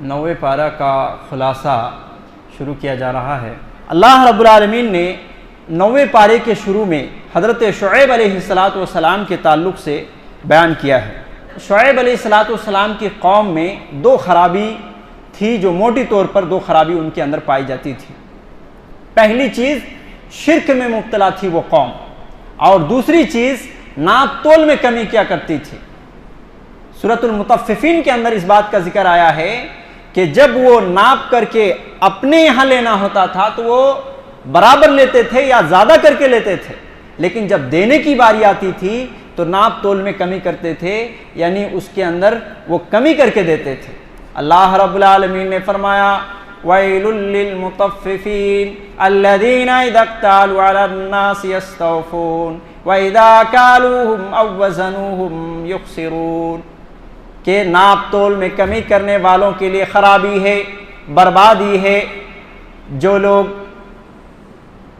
نوے پارہ کا خلاصہ شروع کیا جا رہا ہے۔ اللہ رب العالمین نے نوے پارے کے شروع میں حضرت شعیب علیہ السلام کے تعلق سے بیان کیا ہے۔ شعیب علیہ السلام کی قوم میں دو خرابی تھی، جو موٹی طور پر دو خرابی ان کے اندر پائی جاتی تھی۔ پہلی چیز شرک میں مبتلا تھی وہ قوم، اور دوسری چیز ناپ تول میں کمی کیا کرتی تھی۔ سورۃ المطففین کے اندر اس بات کا ذکر آیا ہے کہ جب وہ ناپ کر کے اپنے یہاں لینا ہوتا تھا تو وہ برابر لیتے تھے یا زیادہ کر کے لیتے تھے، لیکن جب دینے کی باری آتی تھی تو ناپ تول میں کمی کرتے تھے، یعنی اس کے اندر وہ کمی کر کے دیتے تھے۔ اللہ رب العالمین نے فرمایا وَيْلٌ لِّلْمُطَفِّفِينَ الَّذِينَ إِذَا اكْتَالُوا عَلَى النَّاسِ يَسْتَوْفُونَ وَإِذَا كَالُوهُمْ أَوْ وَّزَنُوهُمْ يُخْسِرُونَ کہ ناپ تول میں کمی کرنے والوں کے لیے خرابی ہے، بربادی ہے۔ جو لوگ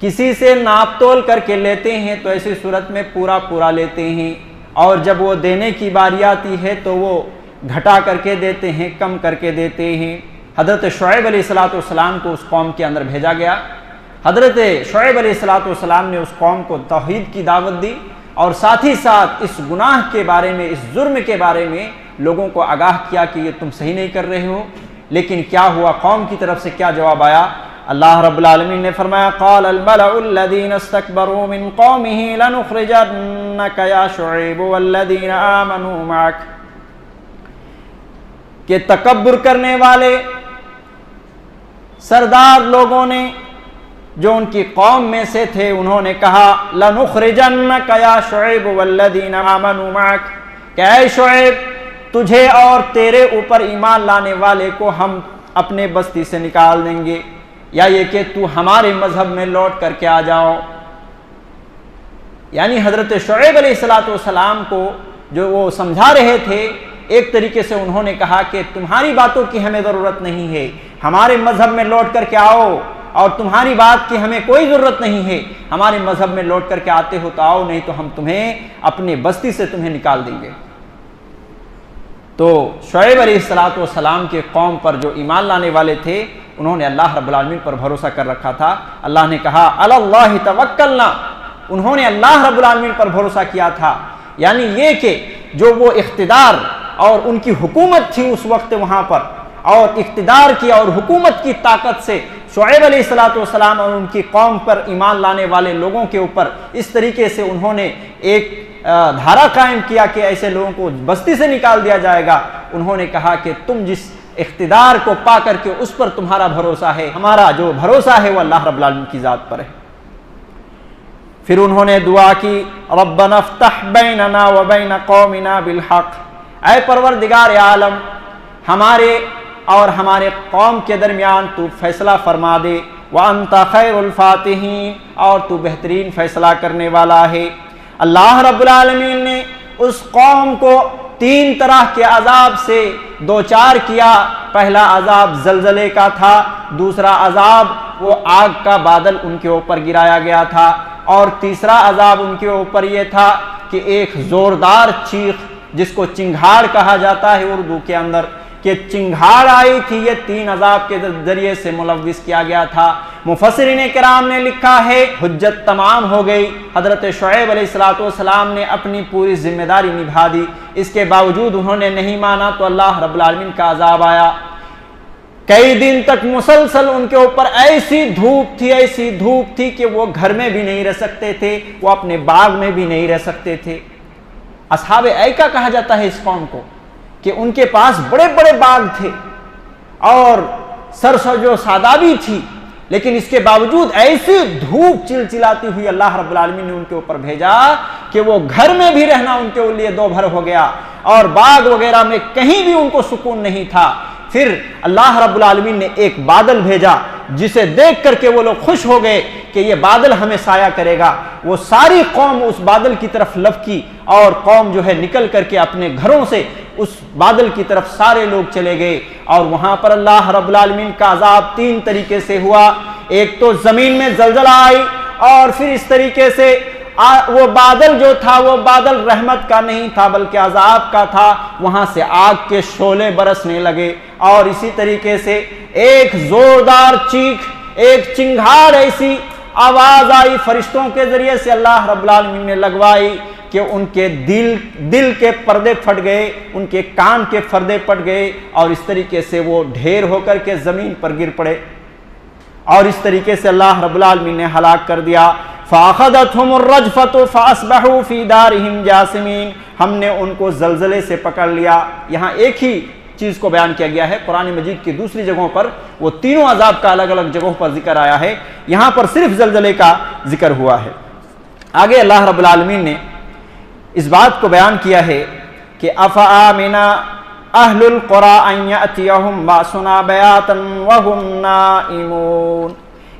کسی سے ناپ تول کر کے لیتے ہیں تو ایسی صورت میں پورا لیتے ہیں، اور جب وہ دینے کی باری آتی ہے تو وہ گھٹا کر کے دیتے ہیں، کم کر کے دیتے ہیں۔ حضرت شعیب علیہ السلام کو اس قوم کے اندر بھیجا گیا۔ حضرت شعیب علیہ السلام نے اس قوم کو توحید کی دعوت دی، اور ساتھ ہی ساتھ اس گناہ کے بارے میں، اس جرم کے بارے میں لوگوں کو آگاہ کیا کہ یہ تم صحیح نہیں کر رہے ہو۔ لیکن کیا ہوا؟ قوم کی طرف سے کیا جواب آیا؟ اللہ رب العالمین نے فرمایا قال الملأ الذين استكبروا من قومه لنخرجنك يا شعيب والذين آمنوا معك کہ تکبر کرنے والے سردار لوگوں نے جو ان کی قوم میں سے تھے، انہوں نے کہا لنخرجنك يا شعيب والذين آمنوا معك کہ اے شعیب، تجھے اور تیرے اوپر ایمان لانے والے کو ہم اپنے بستی سے نکال دیں گے، یا یہ کہ تو ہمارے مذہب میں لوٹ کر کے آ جاؤ۔ یعنی حضرت شعیب علیہ السلام کو جو وہ سمجھا رہے تھے، ایک طریقے سے انہوں نے کہا کہ تمہاری باتوں کی ہمیں ضرورت نہیں ہے، ہمارے مذہب میں لوٹ کر کے آؤ، اور تمہاری بات کی ہمیں کوئی ضرورت نہیں ہے، ہمارے مذہب میں لوٹ کر کے آتے ہو تو آؤ، نہیں تو ہم تمہیں اپنے بستی سے تمہیں نکال دیں گے۔ تو شعیب علیہ السلام کے قوم پر جو ایمان لانے والے تھے، انہوں نے اللہ رب العالمین پر بھروسہ کر رکھا تھا۔ اللہ نے کہا علی اللہ توکلنا، انہوں نے اللہ رب العالمین پر بھروسہ کیا تھا۔ یعنی یہ کہ جو وہ اقتدار اور ان کی حکومت تھی اس وقت وہاں پر، اور اقتدار کی اور حکومت کی طاقت سے شعیب علیہ السلام اور ان کی قوم پر ایمان لانے والے لوگوں کے اوپر اس طریقے سے انہوں نے ایک دھارا قائم کیا کہ ایسے لوگوں کو بستی سے نکال دیا جائے گا۔ انہوں نے کہا کہ تم جس اقتدار کو پا کر کے اس پر تمہارا بھروسہ ہے، ہمارا جو بھروسہ ہے وہ اللہ رب العالمین کی ذات پر ہے۔ پھر انہوں نے دعا کی ربنا افتح بیننا وبین قومنا بالحق، اے پروردگار عالم، ہمارے اور ہمارے قوم کے درمیان تو فیصلہ فرما دے، وانت خیر الفاتحین، اور تو بہترین فیصلہ کرنے والا ہے۔ اللہ رب العالمین نے اس قوم کو 3 طرح کے عذاب سے دوچار کیا۔ پہلا عذاب زلزلے کا تھا، دوسرا عذاب وہ آگ کا بادل ان کے اوپر گرایا گیا تھا، اور تیسرا عذاب ان کے اوپر یہ تھا کہ ایک زوردار چیخ، جس کو چنگھاڑ کہا جاتا ہے اردو کے اندر، کہ چنگھاڑ آئی تھی۔ یہ 3 عذاب کے ذریعے سے ملوث کیا گیا تھا۔ مفسرین کرام نے لکھا ہے حجت تمام ہو گئی، حضرت شعیب علیہ السلام نے اپنی پوری ذمہ داری نبھا دی، اس کے باوجود انہوں نے نہیں مانا تو اللہ رب العالمین کا عذاب آیا۔ کئی دن تک مسلسل ان کے اوپر ایسی دھوپ تھی کہ وہ گھر میں بھی نہیں رہ سکتے تھے، وہ اپنے باغ میں بھی نہیں رہ سکتے تھے۔ اصحاب ایکا کہا جاتا ہے اس قوم کو، کہ ان کے پاس بڑے بڑے باغ تھے اور سرسبز و شادابی تھی، لیکن اس کے باوجود ایسی دھوپ چلچلاتی ہوئی اللہ رب العالمین نے ان کے اوپر بھیجا کہ وہ گھر میں بھی رہنا ان کے لیے دوبھر ہو گیا، اور باغ وغیرہ میں کہیں بھی ان کو سکون نہیں تھا۔ پھر اللہ رب العالمین نے ایک بادل بھیجا، جسے دیکھ کر کے وہ لوگ خوش ہو گئے کہ یہ بادل ہمیں سایہ کرے گا۔ وہ ساری قوم اس بادل کی طرف لپکی، اور قوم جو ہے نکل کر کے اپنے گھروں سے اس بادل کی طرف سارے لوگ چلے گئے، اور وہاں پر اللہ رب العالمین کا عذاب 3 طریقے سے ہوا۔ ایک تو زمین میں زلزلہ آئی، اور پھر اس طریقے سے وہ بادل جو تھا وہ بادل رحمت کا نہیں تھا بلکہ عذاب کا تھا، وہاں سے آگ کے شعلے برسنے لگے، اور اسی طریقے سے ایک زوردار چیخ، ایک چنگھاڑ ایسی آواز آئی فرشتوں کے ذریعے سے اللہ رب العالمین نے لگوائی کہ ان کے دل کے پردے پھٹ گئے، ان کے کان کے پردے پھٹ گئے، اور اس طریقے سے وہ ڈھیر ہو کر کے زمین پر گر پڑے، اور اس طریقے سے اللہ رب العالمین نے ہلاک کر دیا۔ فَأَخَذَتْهُمُ الرَّجْفَةُ فَأَصْبَحُوا فِي دَارِهِمْ جَاثِمِينَ، ہم نے ان کو زلزلے سے پکڑ لیا۔ یہاں ایک ہی چیز کو بیان کیا گیا ہے، قرآن مجید کی دوسری جگہوں پر وہ تینوں عذاب کا الگ الگ جگہوں پر ذکر آیا ہے، یہاں پر صرف زلزلے کا ذکر ہوا ہے۔ آگے اللہ رب العالمین نے اس بات کو بیان کیا ہے کہ أَفَآمِنَ أَهْلُ الْقُرَىٰ أَن يَأْتِيَهُمْ بَأْسُنَا بَيَاتًا وَهُمْ نَائِمُونَ،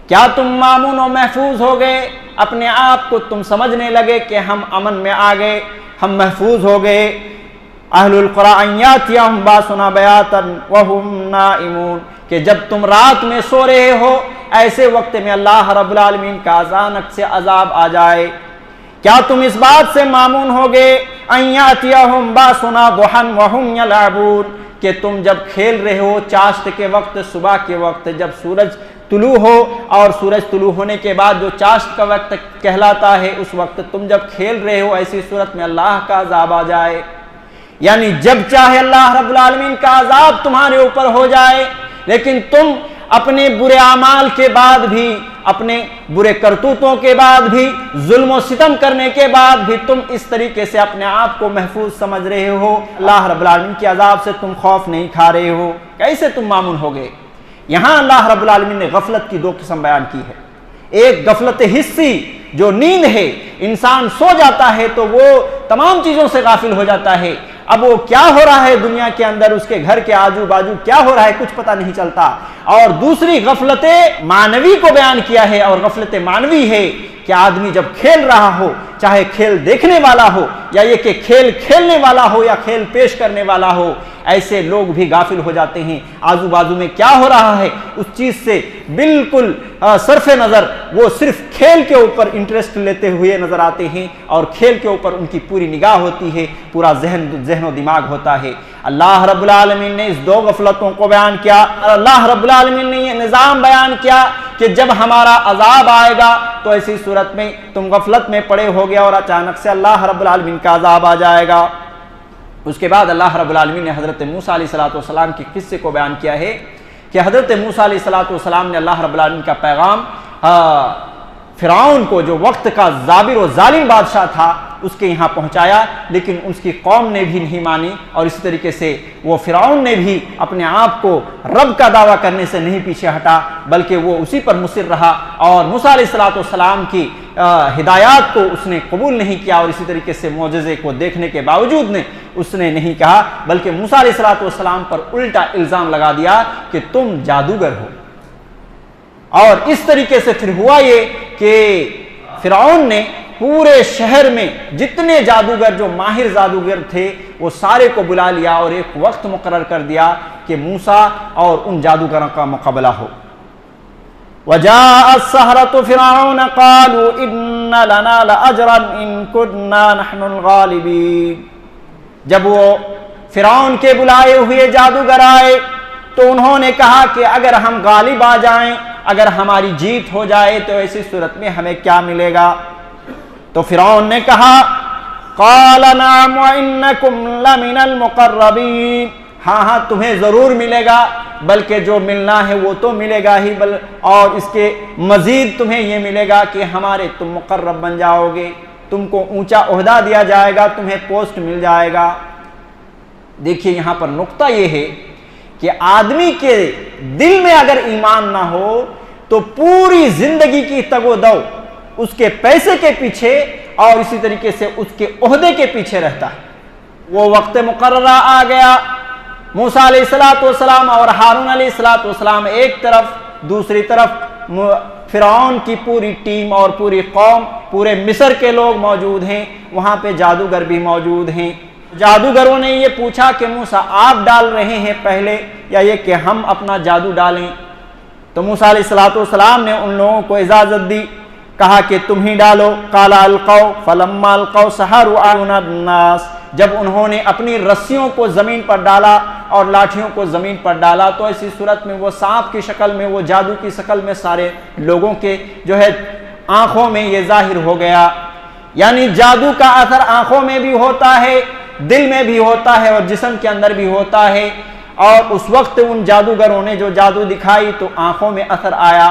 کیا تم مامون و محفوظ ہو گئے، اپنے آپ کو تم سمجھنے لگے کہ ہم امن میں آ گئے، ہم محفوظ ہو گئے۔ اہل القریٰ ان یاتیہم باسنا بیاتا وہم نائمون، کہ جب تم رات میں سو رہے ہو ایسے وقت میں اللہ رب العالمین کا اچانک سے عذاب آ جائے۔ کیا تم اس بات سے مامون ہوگے ان یاتیہم باسنا ضحا وہم یلعبون، کہ تم جب کھیل رہے ہو چاشت کے وقت، صبح کے وقت جب سورج طلوع ہو، اور سورج طلوع ہونے کے بعد جو چاشت کا وقت کہلاتا ہے، اس وقت تم جب کھیل رہے ہو ایسی صورت میں اللہ کا عذاب آ جائے، یعنی جب چاہے اللہ رب العالمین کا عذاب تمہارے اوپر ہو جائے، لیکن تم اپنے برے اعمال کے بعد بھی، اپنے برے کرتوتوں کے بعد بھی، ظلم و ستم کرنے کے بعد بھی تم اس طریقے سے اپنے آپ کو محفوظ سمجھ رہے ہو، اللہ رب العالمین کے عذاب سے تم خوف نہیں کھا رہے ہو، کیسے تم مامون ہو گئے؟ یہاں اللہ رب العالمین نے غفلت کی دو قسم بیان کی ہے۔ ایک غفلت حسی جو نیند ہے، انسان سو جاتا ہے تو وہ تمام چیزوں سے غافل ہو جاتا ہے، اب وہ کیا ہو رہا ہے دنیا کے اندر، اس کے گھر کے آجو باجو کیا ہو رہا ہے کچھ پتہ نہیں چلتا۔ اور دوسری غفلت معنوی کو بیان کیا ہے، اور غفلت معنوی ہے کہ آدمی جب کھیل رہا ہو، چاہے کھیل دیکھنے والا ہو یا یہ کہ کھیل کھیلنے والا ہو یا کھیل پیش کرنے والا ہو، ایسے لوگ بھی غافل ہو جاتے ہیں، آزو بازو میں کیا ہو رہا ہے اس چیز سے بالکل صرف نظر وہ صرف کھیل کے اوپر انٹرسٹ لیتے ہوئے نظر آتے ہیں، اور کھیل کے اوپر ان کی پوری نگاہ ہوتی ہے، پورا ذہن و دماغ ہوتا ہے۔ اللہ رب العالمین نے اس دو غفلتوں کو بیان کیا، اور اللہ رب العالمین نے یہ نظام بیان کیا کہ جب ہمارا عذاب آئے گا تو ایسی صورت میں تم غفلت میں پڑے ہوگے اور اچانک سے اللہ رب العالمین کا عذاب آ جائے گا۔ اس کے بعد اللہ رب العالمین نے حضرت موسیٰ علیہ السلام کے قصے کو بیان کیا ہے کہ حضرت موسیٰ علیہ السلام نے اللہ رب العالمین کا پیغام فرعون کو، جو وقت کا جابر و ظالم بادشاہ تھا، اس کے یہاں پہنچایا، لیکن اس کی قوم نے بھی نہیں مانی، اور اسی طریقے سے وہ فرعون نے بھی اپنے آپ کو رب کا دعویٰ کرنے سے نہیں پیچھے ہٹا، بلکہ وہ اسی پر مصر رہا، اور موسیٰ علیہ السلام کی ہدایات کو اس نے قبول نہیں کیا، اور اسی طریقے سے معجزے کو دیکھنے کے باوجود اس نے نہیں کہا، بلکہ موسیٰ علیہ السلام پر الٹا الزام لگا دیا کہ تم جادوگر ہو۔ اور اس طریقے سے پھر ہوا یہ کہ فرعون نے پورے شہر میں جتنے جادوگر جو ماہر جادوگر تھے وہ سارے کو بلا لیا، اور ایک وقت مقرر کر دیا کہ موسیٰ اور ان جادوگروں کا مقابلہ ہو۔ وَجَاءَ السَّحَرَةُ فِرْعَوْنَ قَالُوا إِنَّ لَنَا لَأَجْرًا إِن كُنَّا نَحْنُ الْغَالِبِينَ، جب وہ فرعون کے بلائے ہوئے جادوگر آئے تو انہوں نے کہا کہ اگر ہم غالب آ جائیں، اگر ہماری جیت ہو جائے تو ایسی صورت میں ہمیں کیا ملے گا؟ تو فرعون نے کہا قال نعم وانکم لمن المقربین، ہاں تمہیں ضرور ملے گا، بلکہ جو ملنا ہے وہ تو ملے گا ہی، اور اس کے مزید تمہیں یہ ملے گا کہ ہمارے تم مقرب بن جاؤ گے، تم کو اونچا عہدہ دیا جائے گا، تمہیں پوسٹ مل جائے گا۔ دیکھیے یہاں پر نقطہ یہ ہے کہ آدمی کے دل میں اگر ایمان نہ ہو تو پوری زندگی کی تگ و دو اس کے پیسے کے پیچھے اور اسی طریقے سے اس کے عہدے کے پیچھے رہتا ہے۔ وہ وقت مقررہ آ گیا، موسیٰ علیہ السلام اور ہارون علیہ السلام ایک طرف، دوسری طرف فرعون کی پوری ٹیم اور پوری قوم، پورے مصر کے لوگ موجود ہیں، وہاں پہ جادوگر بھی موجود ہیں۔ جادوگروں نے یہ پوچھا کہ موسیٰ آپ ڈال رہے ہیں پہلے یا یہ کہ ہم اپنا جادو ڈالیں؟ تو موسیٰ علیہ السلام نے ان لوگوں کو اجازت دی کہا کہ تم ہی ڈالو. قال القوا فلما القوا سحروا اعین الناس. جب انہوں نے اپنی رسیوں کو زمین پر ڈالا اور لاٹھیوں کو زمین پر ڈالا تو ایسی صورت میں وہ سانپ کی شکل میں، وہ جادو کی شکل میں سارے لوگوں کے جو ہے آنکھوں میں یہ ظاہر ہو گیا. یعنی جادو کا اثر آنکھوں میں بھی ہوتا ہے، دل میں بھی ہوتا ہے اور جسم کے اندر بھی ہوتا ہے. اور اس وقت ان جادوگروں نے جو جادو دکھائی تو آنکھوں میں اثر آیا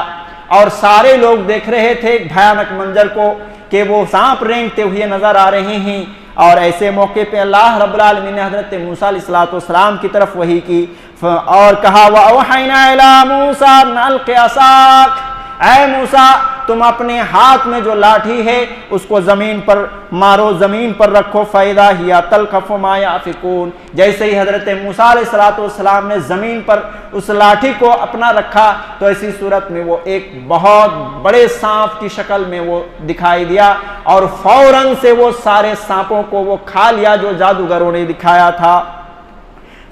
اور سارے لوگ دیکھ رہے تھے بھیانک منظر کو کہ وہ سانپ رینگتے ہوئے نظر آ رہے ہیں. اور ایسے موقع پہ اللہ رب العالمین نے حضرت موسیٰ علیہ السلام کی طرف وحی کی اور کہا وَأَوْحَيْنَا إِلَىٰ مُوسَىٰ أَنْ أَلْقِ عَصَاكَ. اے موسیٰ تم اپنے ہاتھ میں جو لاٹھی ہے اس کو زمین پر مارو، زمین پر رکھو. فَإِذَا هِيَ تَلْقَفُ مَا يَأْفِكُونَ. جیسے ہی حضرت موسیٰ علیہ السلام نے زمین پر اس لاٹھی کو اپنا رکھا تو ایسی صورت میں وہ ایک بہت بڑے سانپ کی شکل میں وہ دکھائی دیا اور فوراً سے وہ سارے سانپوں کو وہ کھا لیا جو جادوگروں نے دکھایا تھا.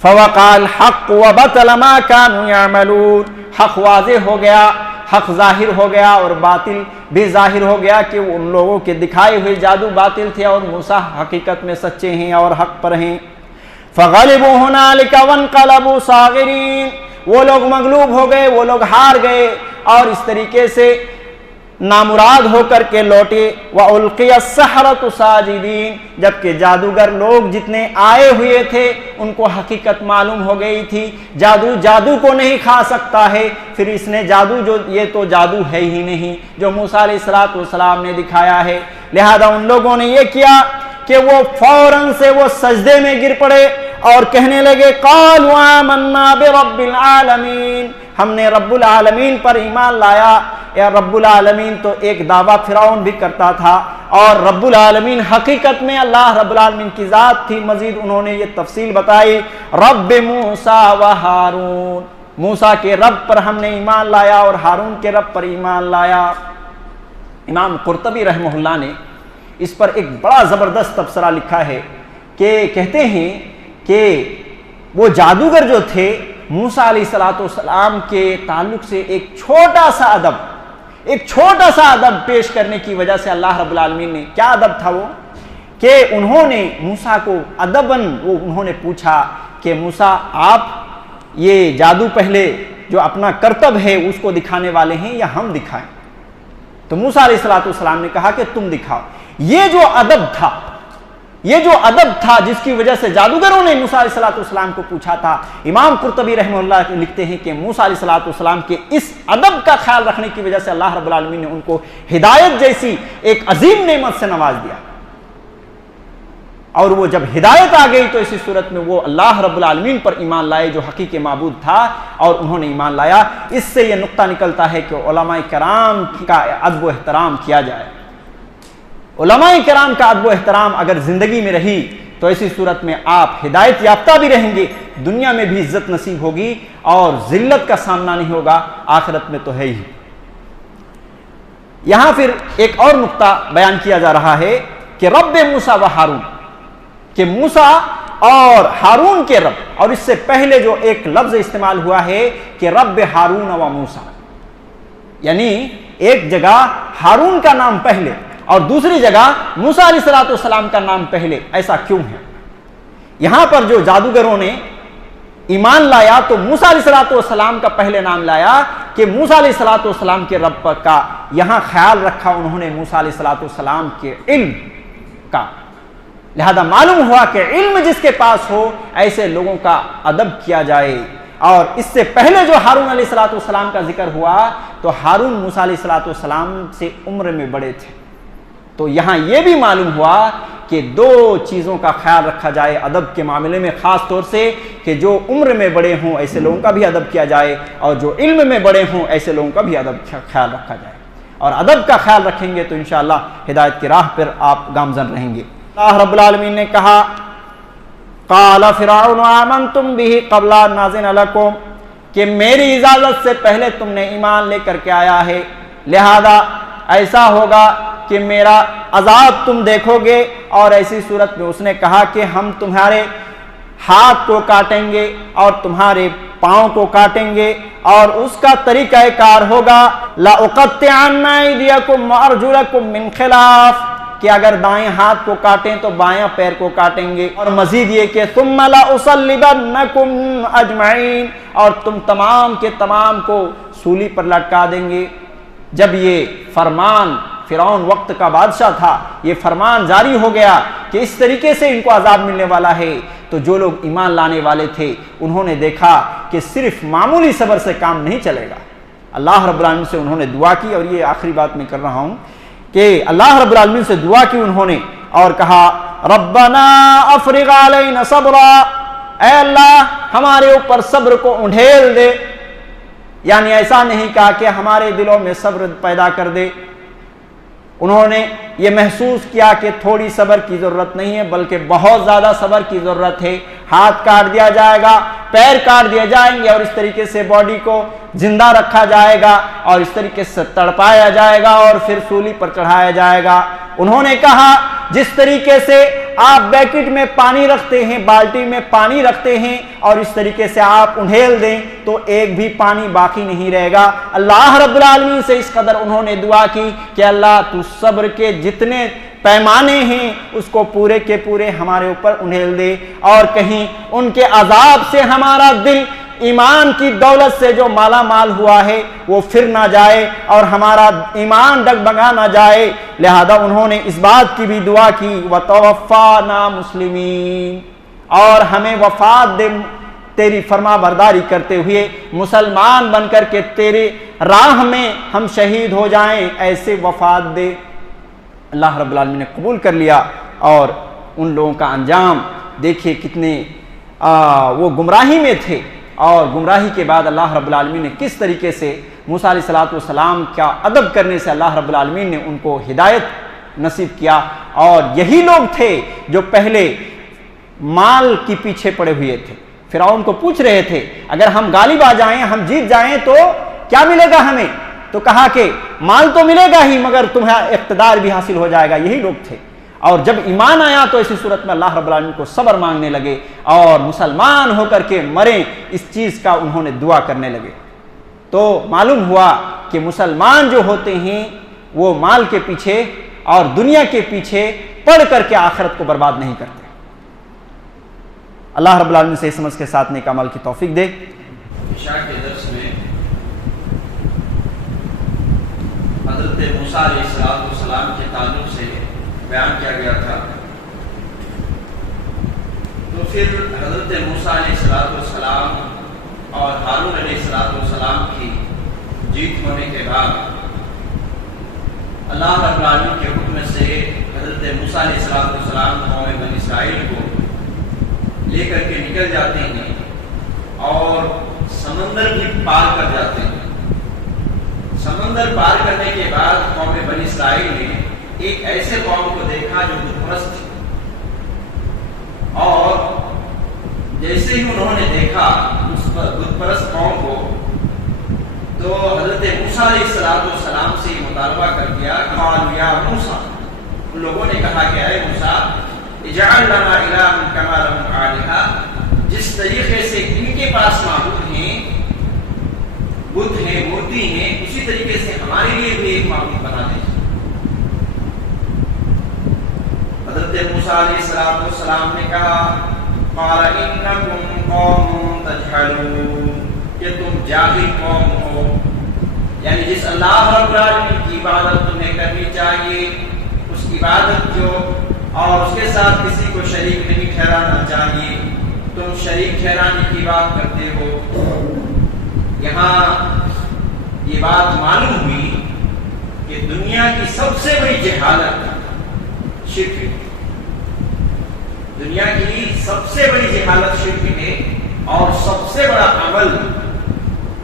فَوَقَعَ الْحَقُّ وَبَطَلَ مَا كَانُوا يَعْمَلُونَ. حق واضح ہو گیا، حق ظاہر ہو گیا اور باطل بھی ظاہر ہو گیا کہ ان لوگوں کے دکھائے ہوئے جادو باطل تھے اور موسیٰ حقیقت میں سچے ہیں اور حق پر ہیں. فَغَلِبُوا هُنَالِكَ وَانقَلَبُوا صَاغِرِينَ. وہ لوگ مغلوب ہو گئے، وہ لوگ ہار گئے اور اس طریقے سے نامراد ہو کر کے لوٹے. وَأُلْقِيَ السَّحَرَةُ سَاجِدِينَ. جبکہ جادوگر لوگ جتنے آئے ہوئے تھے ان کو حقیقت معلوم ہو گئی تھی جادو کو نہیں کھا سکتا ہے. پھر اس نے جادو جو یہ تو جادو ہے ہی نہیں جو موسیٰ علیہ السلام نے دکھایا ہے. لہذا ان لوگوں نے یہ کیا کہ وہ فوراً سے وہ سجدے میں گر پڑے اور کہنے لگے قالوا آمنا برب العالمین. ہم نے رب العالمین پر ایمان لایا. یا رب العالمین تو ایک دعویٰ فرعون بھی کرتا تھا اور رب العالمین حقیقت میں اللہ رب العالمین کی ذات تھی. مزید انہوں نے یہ تفصیل بتائی رب موسیٰ و ہارون. موسیٰ کے رب پر ہم نے ایمان لایا اور ہارون کے رب پر ایمان لایا. امام قرطبی رحمہ اللہ نے اس پر ایک بڑا زبردست تبصرہ لکھا ہے کہ کہتے ہیں کہ وہ جادوگر جو تھے موسیٰ علیہ السلام کے تعلق سے ایک چھوٹا سا ادب پیش کرنے کی وجہ سے اللہ رب العالمین نے کیا ادب تھا وہ کہ انہوں نے موسیٰ کو انہوں نے پوچھا کہ موسیٰ آپ یہ جادو پہلے جو اپنا کرتب ہے اس کو دکھانے والے ہیں یا ہم دکھائیں؟ تو موسیٰ علیہ السلام نے کہا کہ تم دکھاؤ. یہ جو ادب تھا جس کی وجہ سے جادوگروں نے موسیٰ علیہ السلام کو پوچھا تھا. امام قرطبی رحمہ اللہ لکھتے ہیں کہ موسیٰ علیہ السلام کے اس ادب کا خیال رکھنے کی وجہ سے اللہ رب العالمین نے ان کو ہدایت جیسی ایک عظیم نعمت سے نواز دیا. اور وہ جب ہدایت آ گئی تو اسی صورت میں وہ اللہ رب العالمین پر ایمان لائے جو حقیقی معبود تھا اور انہوں نے ایمان لایا. اس سے یہ نقطہ نکلتا ہے کہ علماء کرام کا ادب و احترام کیا جائے. علماء کرام کا ادب و احترام اگر زندگی میں رہی تو ایسی صورت میں آپ ہدایت یافتہ بھی رہیں گے، دنیا میں بھی عزت نصیب ہوگی اور ذلت کا سامنا نہیں ہوگا، آخرت میں تو ہے ہی. یہاں پھر ایک اور نقطہ بیان کیا جا رہا ہے کہ رب موسیٰ و ہارون، کہ موسیٰ اور ہارون کے رب. اور اس سے پہلے جو ایک لفظ استعمال ہوا ہے کہ رب ہارون و موسیٰ، یعنی ایک جگہ ہارون کا نام پہلے اور دوسری جگہ موسیٰ علیہ السلام کا نام پہلے. ایسا کیوں ہے؟ یہاں پر جو جادوگروں نے ایمان لایا تو موسیٰ علیہ السلام کا پہلے نام لایا کہ موسیٰ علیہ السلام کے رب کا یہاں خیال رکھا انہوں نے موسیٰ علیہ السلام کے علم کا. لہذا معلوم ہوا کہ علم جس کے پاس ہو ایسے لوگوں کا ادب کیا جائے. اور اس سے پہلے جو ہارون علیہ السلام کا ذکر ہوا تو ہارون موسیٰ علیہ السلام سے عمر میں بڑے تھے. تو یہاں یہ بھی معلوم ہوا کہ دو چیزوں کا خیال رکھا جائے ادب کے معاملے میں، خاص طور سے کہ جو عمر میں بڑے ہوں ایسے لوگوں کا بھی ادب کیا جائے اور جو علم میں بڑے ہوں ایسے لوگوں کا بھی ادب کا خیال رکھا جائے. اور ادب کا خیال رکھیں گے تو انشاءاللہ ہدایت کی راہ پر آپ گامزن رہیں گے. اللہ رب العالمین نے کہا قال فرعون آمنتم به قبل ان ناذن لكم، کہ میری اجازت سے پہلے تم نے ایمان لے کر کے آیا ہے، لہذا ایسا ہوگا کہ میرا عذاب تم دیکھو گے. اور ایسی صورت میں اس نے کہا کہ ہم تمہارے ہاتھ کو کاٹیں گے اور تمہارے پاؤں کو کاٹیں گے اور اس کا طریقہ کار ہوگا لَأُقَطِّعَنَّ أَيْدِيَكُمْ وَأَرْجُلَكُمْ مِنْ خِلَافٍ کہ اگر دائیں ہاتھ کو کاٹیں تو بائیں پیر کو کاٹیں گے، اور مزید یہ کہ ثُمَّ لَأُصَلِّبَنَّكُمْ أَجْمَعِينَ اور تم تمام کے تمام کو سولی پر لٹکا دیں گے۔ جب یہ فرمان، فرعون وقت کا بادشاہ تھا، یہ فرمان جاری ہو گیا کہ اس طریقے سے ان کو عذاب ملنے والا ہے، تو جو لوگ ایمان لانے والے تھے انہوں نے دیکھا کہ صرف معمولی صبر سے کام نہیں چلے گا۔ اللہ رب العالمین سے انہوں نے دعا کی، اور یہ آخری بات میں کر رہا ہوں کہ اللہ رب العالمین سے دعا کی انہوں نے اور کہا ربنا افرغ علینا صبرا، اے اللہ ہمارے اوپر صبر کو انڈھیل دے، یعنی ایسا نہیں کہا کہ ہمارے دلوں میں صبر پیدا کر دے۔ انہوں نے یہ محسوس کیا کہ تھوڑی صبر کی ضرورت نہیں ہے بلکہ بہت زیادہ صبر کی ضرورت ہے۔ ہاتھ کاٹ دیا جائے گا، پیر کاٹ دیے جائیں گے، اور اس طریقے سے باڈی کو زندہ رکھا جائے گا اور اس طریقے سے تڑپایا جائے گا اور پھر سولی پر چڑھایا جائے گا۔ انہوں نے کہا جس طریقے سے آپ بیکٹ میں پانی رکھتے ہیں، بالٹی میں پانی رکھتے ہیں، اور اس طریقے سے آپ انڈھیل دیں تو ایک بھی پانی باقی نہیں رہے گا۔ اللہ رب العالمین سے اس قدر انہوں نے دعا کی کہ اللہ تو صبر کے جتنے پیمانے ہیں اس کو پورے کے پورے ہمارے اوپر انڈھیل دے، اور کہیں ان کے عذاب سے ہمارا دل ایمان کی دولت سے جو مالا مال ہوا ہے وہ پھر نہ جائے اور ہمارا ایمان ڈگمگا نہ جائے۔ لہذا انہوں نے اس بات کی بھی دعا کی وَتَوَفَّانَا مُسْلِمِينَ، اور ہمیں وفات دے تیری فرما برداری کرتے ہوئے مسلمان بن کر کے تیرے راہ میں ہم شہید ہو جائیں، ایسے وفات دے۔ اللہ رب العالمین نے قبول کر لیا، اور ان لوگوں کا انجام دیکھیے کتنے وہ گمراہی میں تھے، اور گمراہی کے بعد اللہ رب العالمین نے کس طریقے سے موسیٰ علیہ السلام کا ادب کرنے سے اللہ رب العالمین نے ان کو ہدایت نصیب کیا۔ اور یہی لوگ تھے جو پہلے مال کی پیچھے پڑے ہوئے تھے، فرعون کو پوچھ رہے تھے اگر ہم غالب آ جائیں، ہم جیت جائیں تو کیا ملے گا ہمیں؟ تو کہا کہ مال تو ملے گا ہی مگر تمہیں اقتدار بھی حاصل ہو جائے گا۔ یہی لوگ تھے، اور جب ایمان آیا تو اسی صورت میں اللہ رب العالمین کو صبر مانگنے لگے اور مسلمان ہو کر کے مریں اس چیز کا انہوں نے دعا کرنے لگے۔ تو معلوم ہوا کہ مسلمان جو ہوتے ہیں وہ مال کے پیچھے اور دنیا کے پیچھے پڑھ کر کے آخرت کو برباد نہیں کرتے۔ اللہ رب العالمین سے سمجھ کے ساتھ نیک عمل کی توفیق دے۔ عشاء کے درس میں حضرت موسیٰ علیہ السلام کے تعلق سے بیان کیا گیا تھا، تو پھر حضرت موسیٰ علیہ السلام اور ہارون علیہ السلام کی جیت ہونے کے بعد اللہ رب العالمین کے حکم سے حضرت موسیٰ علیہ السلام قوم بنی اسرائیل کو لے کر کے نکل جاتے ہیں اور سمندر بھی پار کر جاتے ہیں۔ سمندر پار کرنے کے بعد قوم بنی اسرائیل نے ایک ایسے قوم کو دیکھا جو بت پرست تھی، اور جیسے ہی انہوں نے دیکھا اس بت پرست قوم کو تو حضرت موسیٰ علیہ السلام سے مطالبہ کر دیا قالوا یا موسیٰ، ان لوگوں نے کہا کہ اے موسیٰ اجعل لنا الہا کما لهم آلہہ، جس طریقے سے ان کے پاس معبود ہیں، بت ہیں، مورتی ہیں، اسی طریقے سے ہمارے لیے بھی ایک معبود بنا دیں۔ حضرت موسیٰ علیہ السلام نے کہا قال انکم قوم تجہلون، کہ تم جاہل قوم ہو، یعنی جس اللہ رب العالمین کی عبادت تمہیں کرنی چاہیے اس کی عبادت جو اور اس کے ساتھ کسی کو شریک نہیں ٹھہرانا چاہیے، تم شریک ٹھہرانے کی بات کرتے ہو۔ یہاں یہ بات معلوم ہوئی کہ دنیا کی سب سے بڑی جہالت شرک ہے، دنیا کی سب سے بڑی جہالت شرک ہے، اور سب سے بڑا عمل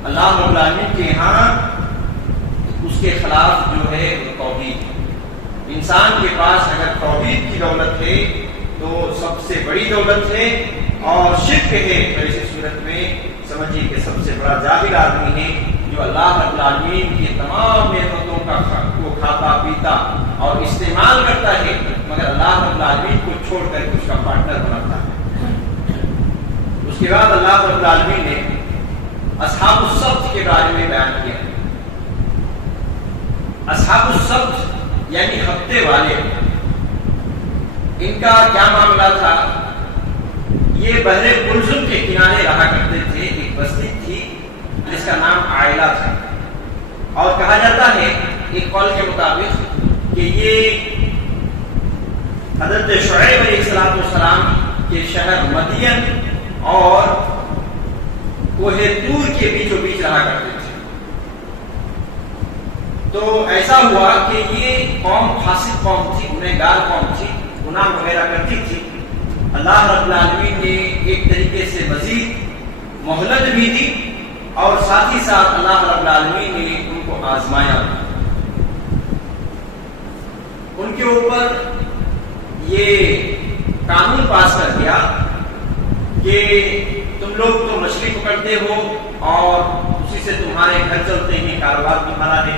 اللہ رب العالمین کے یہاں اس کے خلاف جو ہے وہ توحید ہے۔ انسان کے پاس اگر توحید کی دولت ہے تو سب سے بڑی دولت ہے، اور شرک ہے تو ایسی صورت میں سمجھیے کہ سب سے بڑا جاہل آدمی ہے جو اللہ رب العالمین کی تمام نعمتوں کو کھاتا پیتا اور استعمال کرتا ہے مگر اللہ رب العالمین کو چھوڑ کر اس کا پارٹنر بناتا ہے۔ اس کے بعد اللہ رب العالمین نے اصحاب السبت کے بارے میں بیان کیا ہے۔ اصحاب السبت یعنی ہفتے والے، ان کا کیا معاملہ تھا؟ یہ بحر کلثم کے کنارے رہا کرتے تھے۔ ایک بستی تھی جس کا نام عائلہ تھا، اور کہا جاتا ہے ایک قول کے مطابق کہ یہ حضرت شعیب علیہ السلام کے شہر مدین اور کوہ طور کے بیچوں بیچ رہا کرتے تھے۔ تو ایسا ہوا کہ یہ قوم فاسق قوم تھی، گنہگار قوم تھی، گناہ وغیرہ کرتی تھی۔ اللہ رب العالمین نے ایک طریقے سے مزید مہلت بھی دی، اور ساتھ ہی ساتھ اللہ رب العالمین نے ان کو آزمایا۔ ان کے اوپر یہ قانون پاس کر دیا کہ تم لوگ تو مچھلی پکڑتے ہو اور اسی سے تمہارے گھر چلتے ہیں، کاروبار تمہارا ہے،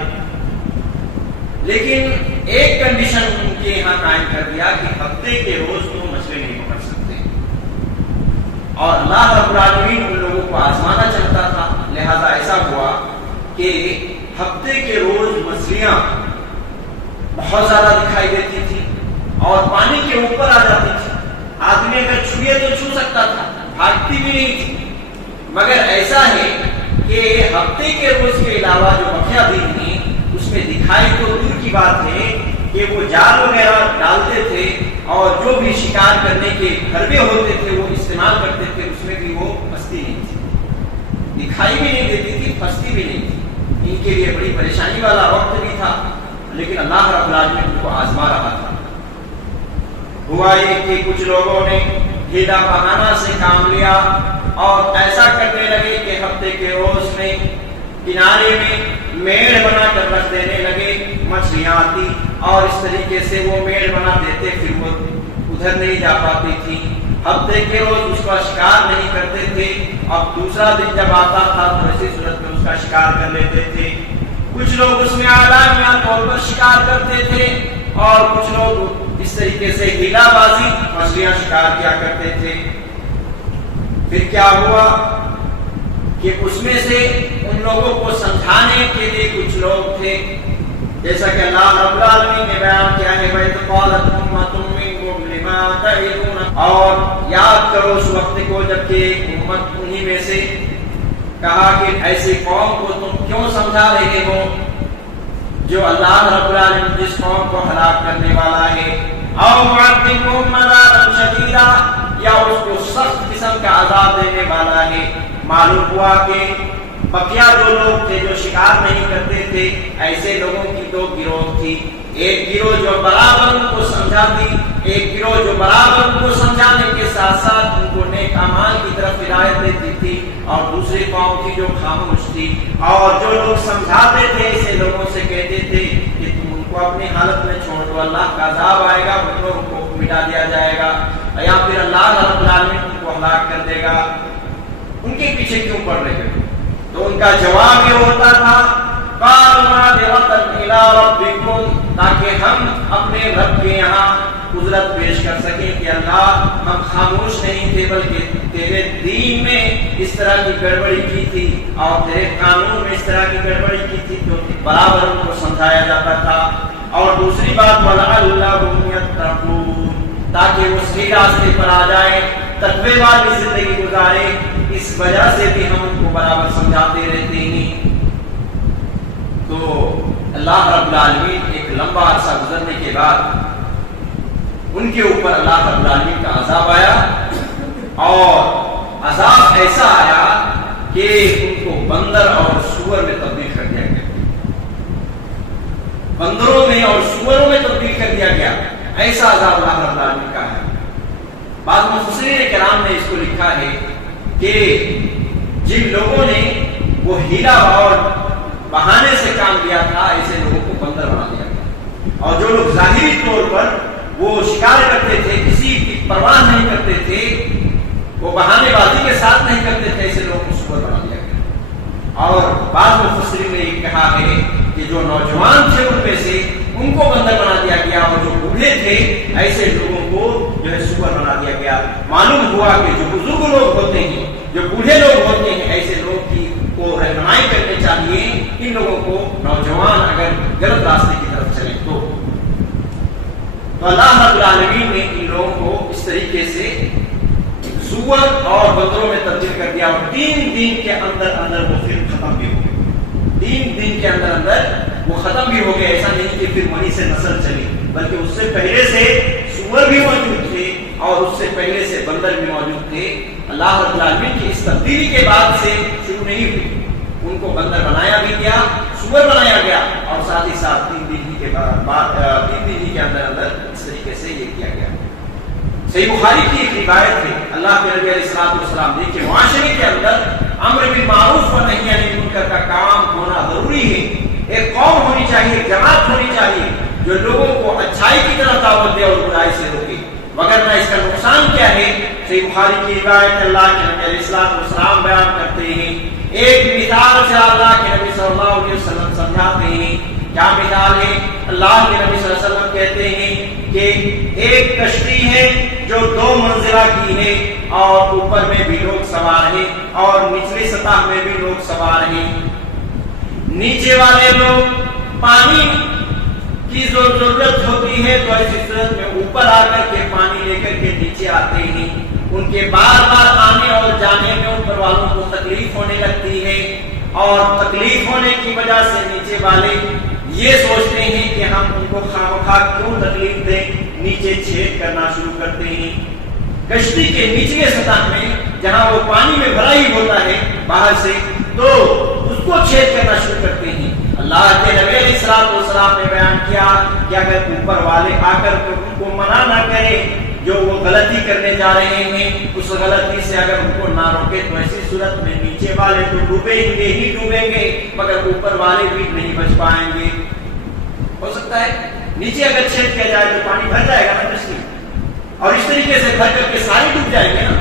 لیکن ایک کنڈیشن ان کے یہاں قائم کر دیا کہ ہفتے کے روز تم مچھلی نہیں پکڑ سکتے۔ اور اللہ رب العالمین ان لوگوں کو آزمانا چاہتا تھا، لہذا ایسا ہوا کہ ہفتے کے روز مچھلیاں بہت زیادہ دکھائی دیتی تھی اور پانی کے اوپر آ جاتی تھی۔ آدمی اگر چھوئے تو چھو سکتا تھا، بھاگتی بھی نہیں تھی۔ مگر ایسا ہے کہ ہفتے کے روز کے علاوہ جو بقیہ دن ہیں اس میں دکھائی تو دور کی بات ہے کہ وہ جال وغیرہ ڈالتے تھے، اور جو بھی شکار کرنے کے حربے ہوتے تھے وہ استعمال کرتے تھے، اس میں بھی وہ پھنستی نہیں تھی، دکھائی بھی نہیں دیتی تھی، پھنستی بھی نہیں تھی۔ ان کے لیے بڑی پریشانی والا وقت بھی تھا، لیکن اللہ رب العالمین ان کو آزما رہا تھا۔ ہوا یہ کہ کچھ لوگوں نے ہیلا بہانہ سے کام لیا اور ایسا کرنے لگے کہ ہفتے کے روز میں کنارے میں میڑ بنا کر رکھ دینے لگے، مچھلیاں آتی اور اس طریقے سے وہ میڑ بنا دیتے، پھر وہ ادھر نہیں جا پاتی تھی۔ ہفتے کے روز اس کا شکار نہیں کرتے تھے، اب دوسرا دن جب آتا تھا تو اسی صورت میں اس کا شکار کر لیتے تھے۔ کچھ لوگ اس میں اعلانیہ طور پر شکار کرتے تھے، اور کچھ لوگ اس طریقے سے ہیلا بازی مچھلیاں شکار کیا کرتے تھے۔ پھر کیا ہوا کہ اس میں سے ان لوگوں کو سمجھانے کے لیے کچھ لوگ تھے، جیسا کہ اللہ رب العالمین نے بیان کیا ہے، وَإِذْ قَالَتْ أُمَّةٌ مِّنْكُمْ لِمَ تَعِظُونَ، اور یاد کرو اس وقت کو جب کہ امت انہی میں سے کہا کہ ایسی قوم کو تم کیوں سمجھا رہے ہو جو اللہ رب العالمین جس قوم کو ہلاک کرنے والا ہے، او مُعَذِّبُهُمْ عَذَابًا شَدِيدًا، یا اس کو سخت قسم کا عذاب دینے والا ہے۔ معلوم ہوا کہ بقیہ جو لوگ تھے جو شکار نہیں کرتے تھے، ایسے لوگوں کی دو گروہ تھی، ایک گروہ جو برابر ان کو سمجھاتی، ایک گروہ جو برابر ان کو سمجھانے کے ساتھ ساتھ ان کو نیک اعمال کی طرف ہدایت دیتی تھی، اور دوسری قوم تھی جو خاموش تھی، اور جو لوگ سمجھاتے تھے ایسے لوگوں سے کہتے تھے کہ تم ان کو اپنی حالت میں چھوڑ دو، اللہ کا عذاب آئے گا، ان لوگوں کو مٹا دیا جائے گا، یا پھر اللہ رب العالمین ان کو ہلاک کر دے گا، ان کے پیچھے کیوں پڑ رہے ہو؟ تو ان کا جواب یہ ہوتا تھا، قَالُوا مَعْذِرَةً إِلَىٰ رَبِّكُمْ، تاکہ ہم اپنے رب کے یہاں عذرت پیش کر سکیں کہ اللہ ہم خاموش نہیں تھے، بلکہ تیرے دین میں اس طرح کی گڑبڑی کی تھی اور تیرے قانون میں اس طرح کی گڑبڑی کی تھی، تو برابر ان کو سمجھایا جاتا تھا۔ اور دوسری بات وَلَعَلَّهُمْ يَتَّقُونَ، تاکہ وہ صحیح راستے پر آ جائیں، تقوی والی زندگی گزارے، اس وجہ سے بھی ہم ان کو برابر سمجھاتے رہتے ہیں۔ تو اللہ رب العالمین ایک لمبا عرصہ گزرنے کے بعد ان کے اوپر اللہ رب العالمین کا عذاب آیا، اور عذاب ایسا آیا کہ ان کو بندر اور سور میں تبدیل کر دیا گیا، بندروں میں اور سوروں میں تبدیل کر دیا گیا، ایسا عذاب اللہ رب العالمین کا ہے۔ بعض مفسرین کرام نے اس کو لکھا ہے کہ جن لوگوں نے وہ ہیلا اور بہانے سے کام لیا تھا، ایسے لوگوں کو بندر بنا دیا گیا، اور جو لوگ ظاہری طور پر وہ شکار کرتے تھے، کسی کی پرواہ نہیں کرتے تھے، وہ بہانے بازی کے ساتھ نہیں کرتے تھے، ایسے لوگوں کو سور بنا دیا گیا۔ اور بعض مفسرین نے یہ کہا ہے کہ جو نوجوان تھے ان میں سے ان کو بندر بنا دیا گیا، اور جو بوڑھے تھے ایسے لوگوں کو جو ہے سور بنا دیا گیا۔ معلوم ہوا کہ جو بزرگ لوگ ہوتے ہیں، جو بوڑھے لوگ ہوتے ہیں، ایسے لوگ کی کو رہنمائی کرنی چاہیے ان لوگوں کو، نوجوان اگر غلط راستے کی طرف چلیں تو اللہ رب العالمین نے ان لوگوں کو اس طریقے سے سور اور بندروں میں تبدیل کر دیا، اور 3 دن کے اندر وہ پھر ختم بھی ہو گئے، 3 دن کے اندر وہ ختم بھی ہو گئے۔ ایسا نہیں کہ پھر وہیں سے نسل چلی، بلکہ اس سے پہلے سے سور بھی موجود تھے اور اس سے پہلے سے بندر بھی موجود تھے۔ اللہ رب العالمین کی اس تبدیلی کے بعد سے شروع نہیں ہوئی، ان کو بندر بنایا بھی گیا، سور بنایا گیا، اور ساتھ ہی ساتھ 3 دن ہی کے اندر اس طریقے سے یہ کیا گیا۔ صحیح بخاری کی ایک روایت ہے، اللہ کے نبی علیہ الصلوۃ والسلام نے کہ معاشرے کے اندر امر بالمعروف و نہی عن المنکر کا کام ہونا ضروری ہے۔ ایک قوم ہونی چاہیے، ایک جماعت ہونی چاہیے جو لوگوں کو اچھائی کی طرف دعوت دے اور برائی سے روکے، وگرنہ اس کا نقصان کیا ہے؟ صحیح بخاری کی روایت اللہ کے نبی علیہ الصلوۃ والسلام بیان کرتے ہیں، ایک مثال سے اللہ کے نبی صلی اللہ علیہ وسلم سمجھاتے ہیں۔ کیا مثال ہے؟ اللہ کے نبی صلی اللہ علیہ وسلم کہتے ہیں کہ ایک کشتی ہے جو 2 منزلہ کی ہے، اور اوپر میں بھی لوگ سوار ہیں اور نچلی سطح میں بھی لوگ سوار ہیں۔ نیچے والے لوگ پانی کی ضرورت ہوتی ہے تو ایسی صورت میں اوپر آ کر کے پانی لے کر کے نیچے آتے ہیں، ان کے بار بار آنے اور جانے میں اوپر والوں کو تکلیف ہونے لگتی ہے، اور تکلیف ہونے کی وجہ سے نیچے والے یہ سوچتے ہیں کہ ہم ان کو خواہ کیوں تکلیف دیں، نیچے چھید کرنا شروع کرتے ہیں۔ کشتی کے نچلے سطح میں جہاں وہ پانی میں بھرا ہی ہوتا ہے باہر سے، تو اس کو چھید کرنا شروع کرتے ہیں۔ اللہ کے نبی علیہ الصلوۃ والسلام نے بیان کیا کہ اگر اوپر والے آ کر ان کو منع نہ کریں جو وہ غلطی کرنے جا رہے ہیں، اس غلطی سے اگر ان کو نہ روکے تو ایسی صورت میں نیچے والے تو ڈوبیں گے ہی ڈوبیں گے، مگر اوپر والے بھی نہیں بچ پائیں گے۔ ہو سکتا ہے نیچے اگر چھید کیا جائے تو پانی بھر جائے گا نا کشتی، اور اس طریقے سے بھر کر کے سارے ڈوب جائیں گے نا۔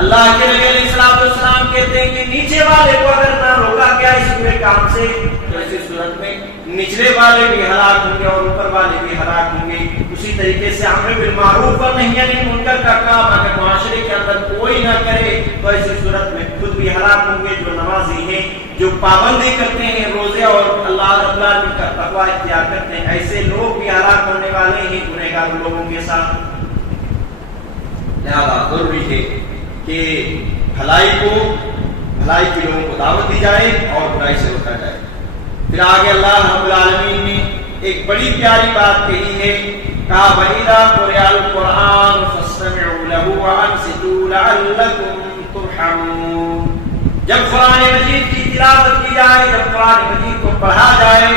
اللہ کے نبی علیہ الصلوۃ والسلام کہتے ہیں کہ نیچے والے کو اگر نہ روکا گیا اس پورے کام سے تو ایسی صورت میں نچلے والے بھی ہلاک ہوں گے اور اوپر والے بھی ہلاک ہوں گے۔ اسی طریقے سے امر بالمعروف اور نہی عن المنکر کا کام اگر معاشرے کے اندر کوئی نہ کرے تو ایسی صورت میں خود بھی ہلاک ہوں گے۔ جو نمازی ہیں، جو پابندی کرتے ہیں روزے اور اللہ رب العالمین کا تقوی اختیار کرتے ہیں، ایسے لوگ بھی ہلاک ہونے والے ہیں گنہگار لوگوں کے ساتھ۔ لہذا ضروری ہے کہ بھلائی کی لوگوں کو دعوت دی جائے اور برائی سے روکا جائے۔ پھر آگے اللہ رب العالمین نے ایک بڑی پیاری بات کہی ہے، کہا وَإِذَا قُرِئَ الْقُرْآنُ فَاسْتَمِعُوا لَهُ وَأَنصِتُوا لَعَلَّكُمْ تُرْحَمُونَ۔ جب قرآن مجید کی تلاوت کی جائے، جب قرآن مجید کو پڑھا جائے،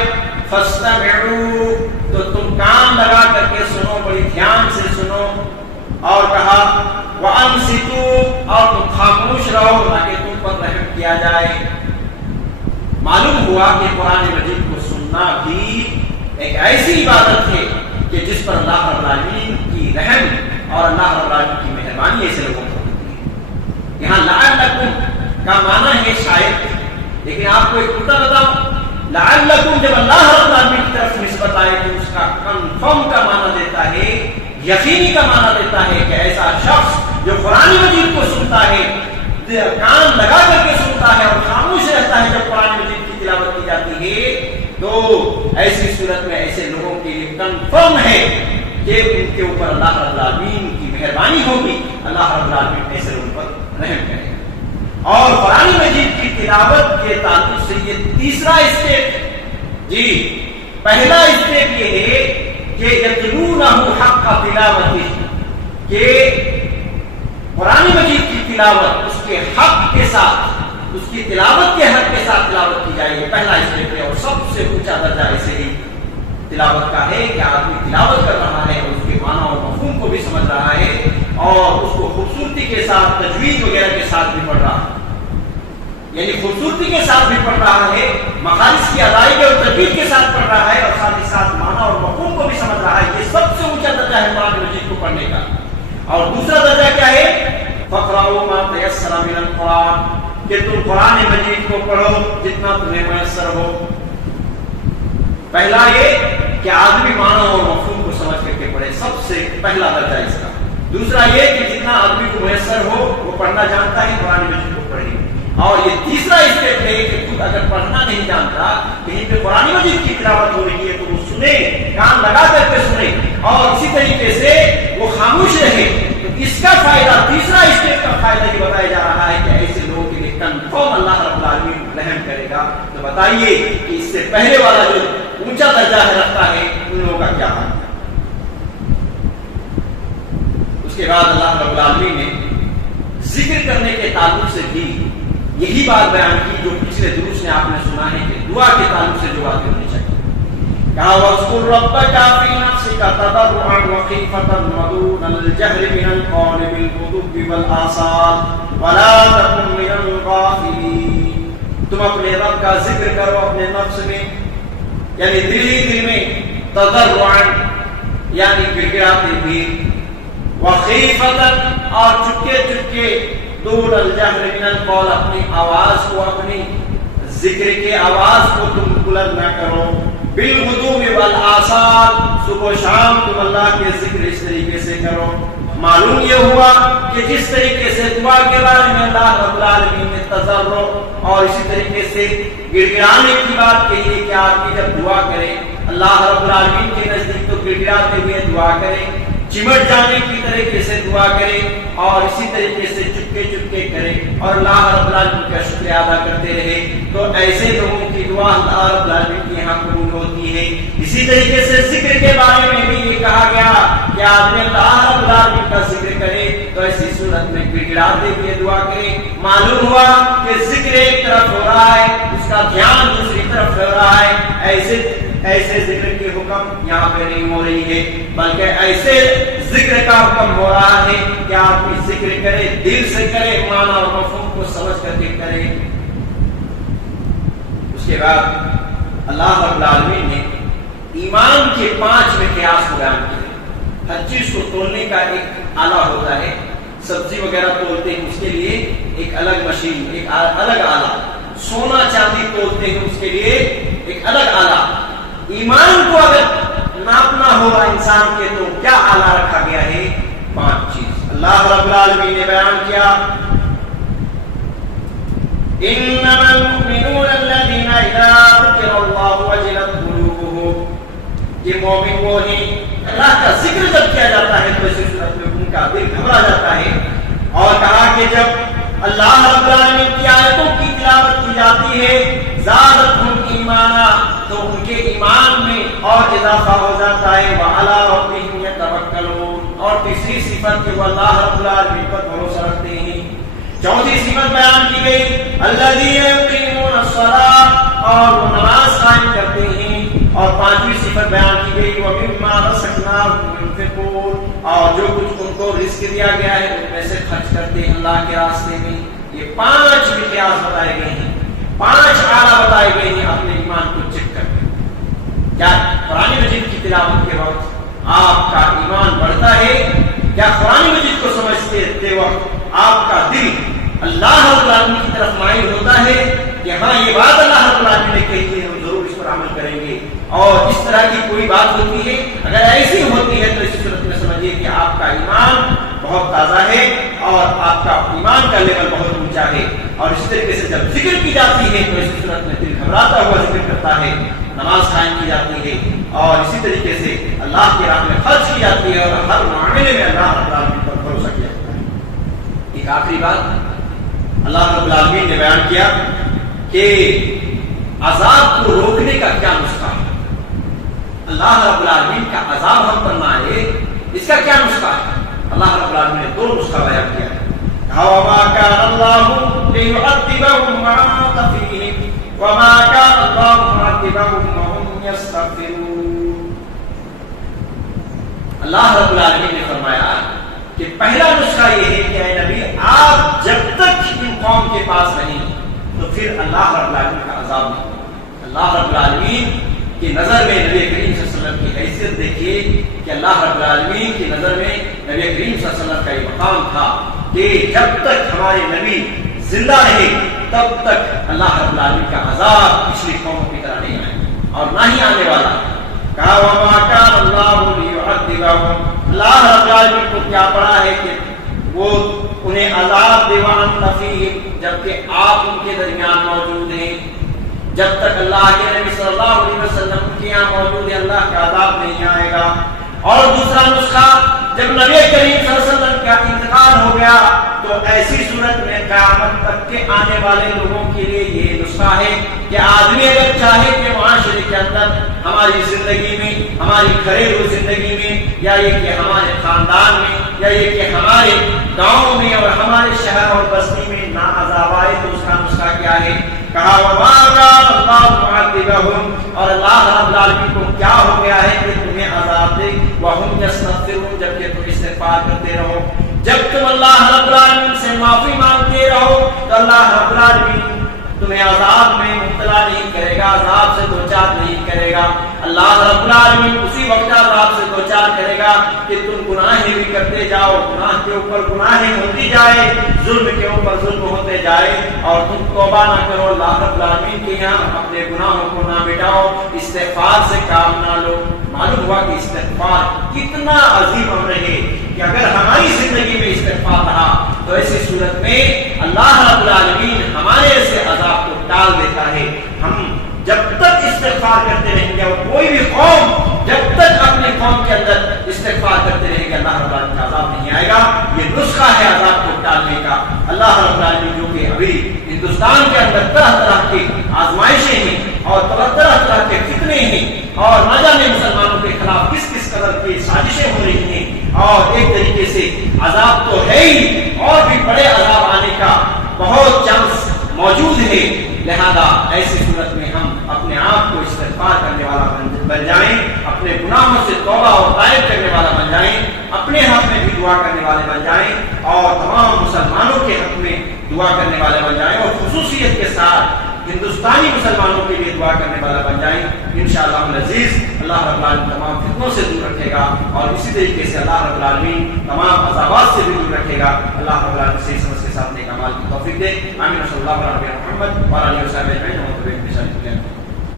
فَاسْتَمِعُوا تو تم کان لگا کر کے سنو، بڑی دھیان سے سنو، اور کہا وَأَنصِتُوا اور تم خاموش رہو تاکہ تم پر رحم کیا جائے۔ معلوم ہوا کہ قرآن مجید کو سننا بھی ایک ایسی عبادت ہے کہ جس پر اللہ رب العالمین کی رحم اور اللہ رب العالمین کی مہربانی ایسے لوگوں پر ہوتی ہے۔ یہاں لعلکم کا معنی ہے شاید، لیکن آپ کو ایک الٹا بتاؤں، لعلکم جب اللہ رب العالمین کی طرف نسبت آئے تو اس کا کنفرم کا معنی دیتا ہے، یقینی کا معنی دیتا ہے کہ ایسا شخص جو قرآن مجید کو سنتا ہے، کان لگا کر کے سنتا ہے اور خاموش رہتا ہے جب قرآن مجید کی تلاوت کی جاتی ہے، تو ایسی صورت میں ایسے لوگوں کے لیے کنفرم ہے کہ ان کے اوپر اللہ رب العالمین کی مہربانی ہوگی، اللہ رب العالمین ایسے لوگوں پر رحم کرے گا۔ اور قرآن مجید کی تلاوت کے تعلق سے یہ تیسرا اسٹیپ، جی پہلا اسٹیپ یہ ہے کہ یتلونہ حق تلاوتہ، کہ قرآن مجید کی تلاوت اس کے حق کے ساتھ، اس کی تلاوت کے حق کے ساتھ تلاوت کی جائے، یہ پہلا اسٹیپ ہے۔ اور سب سے اونچا درجہ ایسے ہی تلاوت کا ہے کہ آدمی تلاوت کر رہا ہے اور اس کے معنی اور مفہوم کو بھی سمجھ رہا ہے اور اس کو خوبصورتی کے ساتھ، تجوید وغیرہ کے ساتھ بھی پڑھ رہا ہے، یعنی خوبصورتی کے ساتھ بھی پڑھ رہا ہے، مخارج کی ادائیگی اور تجوید کے ساتھ پڑھ رہا ہے، اور ساتھ ہی ساتھ معنی اور مفہوم کو بھی سمجھ رہا ہے۔ یہ سب سے اونچا درجہ ہے قرآن مجید کو پڑھنے کا۔ اور دوسرا درجہ کیا ہے؟ فَقْرَؤُوا مَا تَيَسَّرَ مِنَ الْقُرْآنِ، کہ تم قرآن مجید کو پڑھو جتنا تمہیں میسر ہو۔ پہلا یہ کہ آدمی معنی اور مفہوم کو سمجھ کر کے پڑھے، سب سے پہلا درجہ اس کا۔ دوسرا یہ کہ جتنا آدمی کو میسر ہو وہ پڑھنا جانتا ہے، قرآن مجید کو پڑھے۔ اور یہ تیسرا اسٹیپ ہے کہ خود اگر پڑھنا نہیں جانتا کہیں پہ قرآن مجید کی تلاوت ہو رہی ہے تو وہ سنے، کان لگا کر کے سنے، اور اسی طریقے سے وہ خاموش رہے۔ تو اس کا فائدہ، تیسرا اسٹیپ کا فائدہ یہ بتایا جا رہا ہے کہ ایسے لوگوں کے لیے کنفرم اللہ رب العالمین رحم کرے گا۔ تو بتائیے کہ اس سے پہلے والا جو اونچا درجہ ہے رکھتا ہے ان لوگوں کا کیا حال ہے۔ اس کے بعد اللہ رب العالمین نے ذکر کرنے کے تعلق سے بھی یہی بات بیان کی جو پچھلے دروس میں آپ نے سنا ہے کہ دعا کے تعلق سے جو باتیں ہونی چاہیے۔ کہا وَاذْكُرْ رَبَّكَ فِي نَفْسِكَ تَضَرُّعًا وَخِيفَةً وَدُونَ الْجَهْرِ مِنَ الْقَوْلِ بِالْغُدُوِّ وَالْآصَالِ وَلَا تَكُن مِّنَ الْغَافِلِينَ۔ تم اپنے رب کا ذکر کرو اپنے نفس میں، یعنی دل میں، تضرعًا یعنی گڑگڑاتے ہوئے، وخیفتاً اور چپکے چپکے، دون الجہر من القول اپنی آواز کو، اپنی ذکر کے آواز کو تم بلند نہ کرو، بالغدو والآصال صبح و شام تم اللہ کے ذکر اس طریقے سے کرو۔ معلوم یہ ہوا کہ جس طریقے سے دعا کے بارے میں اللہ رب العالمین نے تضرع اور اسی طریقے سے گڑگڑانے کی بات کہی ہے کہ آدمی جب دعا کرے اللہ رب العالمین کے نزدیک تو گڑگڑاتے ہوئے دعا کرے، چمٹ جانے کی طریقے سے دعا کرے، اور اسی طریقے سے چپکے چپکے کرے اور اللہ رب العالمین کا شکریہ ادا کرتے رہے، تو ایسے لوگوں کی دعا اللہ رب العالمین کے یہاں قبول ہوتی ہے۔ اسی طریقے سے ذکر کے بارے میں بھی یہ کہا گیا کہ آدمی اللہ رب العالمین کا ذکر کرے تو ایسی صورت میں گڑگڑاتے ہوئے دعا کرے۔ معلوم ہوا کہ ذکر ایک طرف ہو رہا ہے، اس کا دھیان دوسری طرف ہو رہا ہے، ایسے ذکر کے حکم یہاں پہ نہیں ہو رہی ہے، بلکہ ایسے ذکر کا حکم ہو رہا ہے کہ آپ ذکر کرے، دل سے کرے، معنی اور مفہوم کو سمجھ کر کے کرے۔ اس کے بعد اللہ رب العالمین نے ایمان کے 5 مقیاس بیان کیے۔ ہر چیز کو تولنے کا ایک آلہ ہوتا ہے، سبزی وغیرہ تولتے ہیں اس کے لیے ایک الگ مشین، ایک الگ آلہ، سونا چاندی تولتے ہیں اس کے لیے ایک الگ آلہ۔ ایمان کو اگر ناپنا ہوگا انسان کے تو کیا آلہ رکھا گیا ہے؟ 5 چیز اللہ رب العالمین نے بیان کیا۔ انما المؤمنون الذين اذا ذكر الله وجلت قلوبهم، یہ مومن وہ ہیں اللہ کا ذکر جب کیا جاتا ہے تو اسی صورت میں ان کا دل گھبرا جاتا ہے۔ اور کہا کہ جب اللہ رب العالمین کی آیتوں کی تلاوت کی جاتی ہے زادتہم ایمانا، تو ان کے ایمان میں اور اضافہ ہو جاتا ہے، وعلی ربہم یتوکلون، اور تیسری صفت کہ وہ اللہ رب العالمین پر بھروسہ رکھتے ہیں۔ چوتھی صفت بیان کی گئی الذین یقیمون الصلاۃ، اور وہ نماز قائم کرتے ہیں، اور 5ویں صفت بیان کی گئی ومما رزقناہم ينفقون، اور جو کچھ ان کو رزق دیا گیا ہے ان میں سے خرچ کرتے ہیں اللہ کے راستے میں۔ یہ 5 مقیاس بتائے گئے ہیں، 5 اعلیٰ بتائے گئے ہیں اپنے ایمان کو چیک کر کے۔ کیا قرآن مجید کی تلاوت کے وقت آپ کا ایمان بڑھتا ہے؟ کیا قرآن مجید کو سمجھتے وقت آپ کا دل اللہ رب العالمین کی طرف مائل ہوتا ہے کہ ہاں یہ بات اللہ رب العالمین نے کہی ہے، ہم ضرور اس پر عمل کریں گے؟ اور اس طرح کی کوئی بات ہوتی ہے، اگر ایسی ہوتی ہے تو اس صورت میں سمجھیے کہ آپ کا ایمان بہت تازہ ہے اور آپ کا ایمان کا لیول بہت اونچا ہے۔ اور اس طریقے سے جب ذکر کی جاتی ہے تو اس صورت میں دل گھبراتا ہوا ذکر کرتا ہے، نماز قائم کی جاتی ہے، اور اسی طریقے سے اللہ کی راہ میں خرچ کی جاتی ہے، اور ہر معاملے میں اللہ رب العالمین پر بھروسہ کیا جاتا ہے۔ ایک آخری بات اللہ رب العالمین نے بیان کیا کہ عذاب کو روکنے کا کیا نسخہ ہے۔ اللہ رب العالمین کا عذاب ہم پر نہ آئے، اس کا کیا نسخہ ہے؟ اللہ رب العالمین نے 2 نسخہ بیان کیا ہے۔ وَمَا كَانَ اللَّهُ لِيُعَذِّبَهُمْ وَأَنتَ فِيهِمْ وَمَا كَانَ اللَّهُ مُعَذِّبَهُمْ وَهُمْ يَسْتَغْفِرُونَ۔ اللہ رب العالمین نے فرمایا کہ پہلا نسخہ یہ ہے کہ اے نبی آپ جب تک ان قوم کے پاس رہیں تو پھر اللہ رب العالمین کا عذاب نہیں۔ اللہ رب العالمین کی نظر میں نبی کریم صلی اللہ علیہ وسلم کی حیثیت دیکھیے کہ اللہ رب العالمین کی نظر میں نبی کریم صلی اللہ علیہ وسلم کا یہ مقام تھا کہ جب تک ہمارے نبی زندہ رہے تب تک اللہ رب العالمین کا عذاب پچھلی قوموں کی طرح نہیں آئے اور نہ ہی آنے والا۔ کہا وَمَا كَانَ اللَّهُ لِيُعَذِّبَهُمْ، اللہ رب العالمین کو کیا پڑا ہے کہ وہ انہیں عذاب دے وَأَنتَ فِيهِمْ، جبکہ آپ ان کے درمیان موجود ہیں. جب تک اللہ کے نبی صلی اللہ علیہ وسلم کے یہاں موجود ہے اللہ کا عذاب نہیں آئے گا. اور دوسرا نسخہ جب نبی کریم صلی اللہ علیہ وسلم کا انتقال ہو گیا تو ایسی صورت میں قیامت تک کے آنے والے لوگوں کے لیے یہ نسخہ ہے کہ آدمی اگر چاہے کہ معاشرے کے اندر ہماری زندگی میں, ہماری گھریلو زندگی میں, یا یہ کہ ہمارے خاندان میں, یا یہ کہ ہمارے گاؤں میں اور ہمارے شہر اور بستی میں نہ عذاب آئے تو اس کا نسخہ کیا ہے؟ کہا وما كان الله معذبهم, اور اللہ رب العالمین کو کیا ہو گیا ہے کہ تمہیں عذاب دے وهم يستغفرون, جبکہ تم استغفار کرتے رہو. جب تم اللہ رب العالمین سے معافی مانگتے رہو تو اللہ رب العالمین تمہیں عذاب میں مبتلا نہیں کرے گا, عذاب سے دوچار نہیں کرے گا. اللہ رب العالمین اسی وقت عذاب سے دوچار کرے گا کہ تم گناہیں بھی کرتے جاؤ, گناہ کے اوپر گناہیں ہوتی جائے, ظلم کے اوپر ظلم ہوتے جائے, اور تم توبہ نہ کرو اللہ رب العالمین کے یہاں اپنے گناہوں کو نہ مٹاؤ, استغفار سے کام نہ لو. معلوم ہوا کہ استغفار کتنا عظیم امر ہے کہ اگر ہماری زندگی میں استغفار رہا تو ایسی صورت میں اللہ رب العالمین ہمارے ایسے عذاب کو ٹال دیتا ہے. ہم جب تک استغفار کرتے رہیں گے, اور کوئی بھی قوم جب تک اپنے قوم کے اندر استغفار کرتے رہیں گے اللہ رب العالمین کا عذاب نہیں آئے گا. یہ نسخہ ہے عذاب کو ٹالنے کا. اللہ رب العالمین جو کہ ابھی ہندوستان کے اندر طرح طرح کی آزمائشیں ہیں اور طرح طرح کے فتنے ہیں, اور نہ جانے مسلمانوں کے خلاف کس کس قدر کی سازشیں ہو رہی ہیں, اور ایک طریقے سے عذاب تو ہے ہی اور بھی بڑے عذاب آنے کا بہت چانس موجود ہے. لہذا ایسی صورت میں ہم اپنے آپ کو استغفار کرنے والا بن جائیں, اپنے گناہوں سے توبہ اور طائب کرنے والا بن جائیں, اپنے حق میں بھی دعا کرنے والے بن جائیں, اور تمام مسلمانوں کے حق میں دعا کرنے والے بن جائیں, اور خصوصیت کے ساتھ ہندوستانی مسلمانوں کے لیے دعا کرنے والا بن جائیں. انشاءاللہ العزیز اللہ رب العالمین تمام فتنوں سے دور رکھے گا, اور اسی طریقے سے اللہ رب العالمین تمام عذابات سے بھی دور رکھے گا. اللہ رب العالمین صحیح سمجھ کے ساتھ نیک اعمال کی توفیق دے. آمین. صلی اللہ علیہ وسلم محمد وعلی آلہ وصحبہ اجمعین.